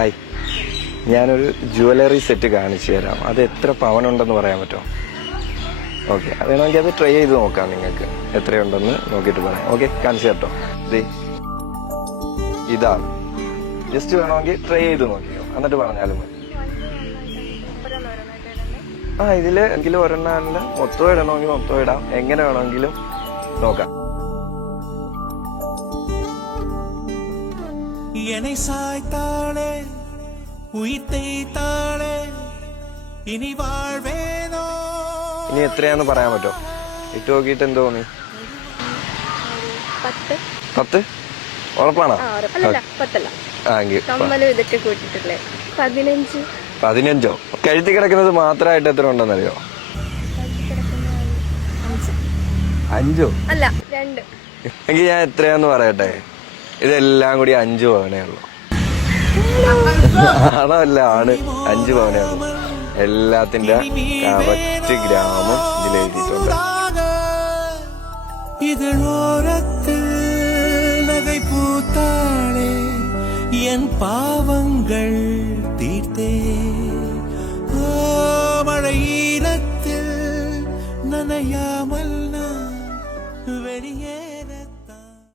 Hi, ഞാനൊരു jewellery set കാണിച്ചു തരാം. അത് എത്ര പവനുണ്ടെന്ന് പറയാൻ പറ്റുമോ? ഓക്കെ, അത് വേണമെങ്കിൽ അത് ട്രൈ ചെയ്ത് നോക്കാം. നിങ്ങൾക്ക് എത്രയുണ്ടെന്ന് നോക്കിയിട്ട് പറയാം. ഓക്കെ, കാണിച്ചു തരട്ടോ. ഇതാണ്. ജസ്റ്റ് വേണമെങ്കിൽ ട്രൈ ചെയ്ത് നോക്കിയോ, എന്നിട്ട് പറഞ്ഞാലും മതി. ഇതിൽ ഒരെണ്ണല്ല, മൊത്തം ഇടണമെങ്കിൽ മൊത്തം ഇടാം. എങ്ങനെ വേണമെങ്കിലും നോക്കാം. என்னை சாய்த்தாளே உயிர் தேய்த்தாளே ഇനി വാഴ്വേനോ. ഇനി എത്രയാന്ന് പറയാൻ പറ്റുമോ? ഇട്ട് നോക്കിയിട്ട് എന്ത് തോന്നി? 10 ഉറപ്പാണോ? 15. കഴുത്തി കിടക്കുന്നത് മാത്രമായിട്ട് എത്ര ഉണ്ടെന്നറിയോ? 5 അല്ല 2. എങ്കിൽ ഞാൻ എത്രയാന്ന് പറയട്ടെ. ഇതെല്ലാം കൂടി 5 പവനേ ഉള്ളൂ. ആണല്ല, ആണ് 5 പവനേ ഉള്ളൂ. എല്ലാത്തിന്റെ കറക്റ്റ് ഗ്രാമം ഇതിൽ എഴുതിയിട്ടുണ്ട്. இதழோரத்தில் நகை பூத்தாளே என் பாவங்கள் தீர்த்தே. மழையீரத்தில் நனையாமல்